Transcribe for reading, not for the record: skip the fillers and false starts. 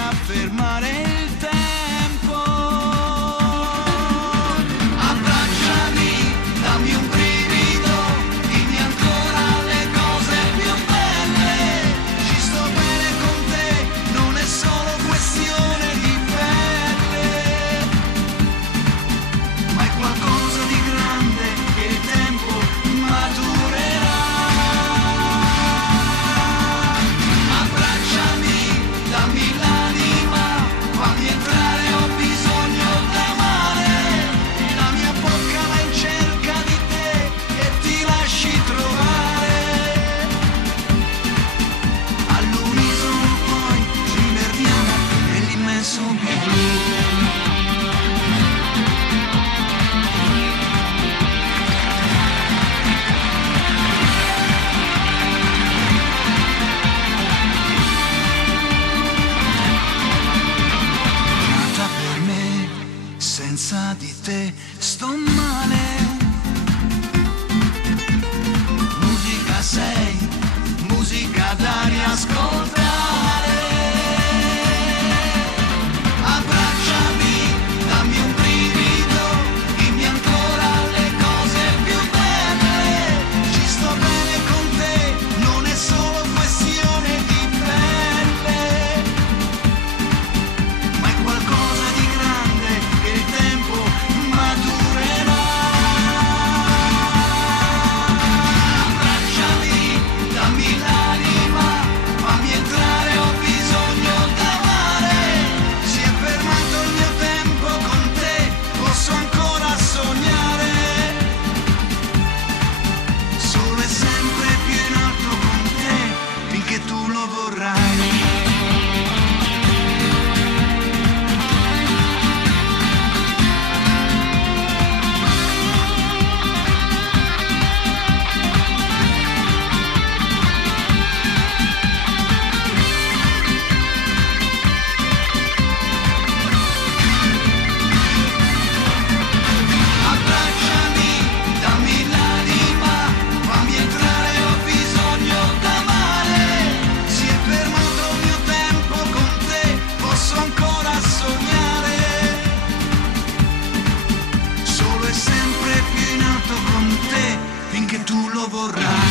riuscire a fermare il tempo. Abbracciami, dammi un brivido, dimmi ancora le cose più belle. Ci sto bene con te, non è solo questione di pelle, ma è qualcosa di grande che il tempo maturerà. Abbracciami, dammi l'anima, fammi entrare, ho bisogno d'amare. La mia bocca va in cerca di te e ti lasci trovare. All'unisono poi ci perdiamo nell'immenso blu. Nata per me, senza di te sto male. Musica sei, musica da riascoltare. Abbracciami, dammi un brivido, dimmi ancora le cose più belle. Ci sto bene con te, non è solo questione di pelle, ma è qualcosa di grande che il tempo maturerà. Abbracciami, dammi l'anima, fammi entrare, ho bisogno d'amare. Si è fermato il mio tempo con te, posso ancora sognare. Solo e sempre più in alto con te, finché tu lo vorrai. Abbracciami, dammi l'anima, fammi entrare, ho bisogno d'amare. Si è fermato il mio tempo con te, posso ancora sognare. Solo e sempre più in alto con te, finché tu lo vorrai.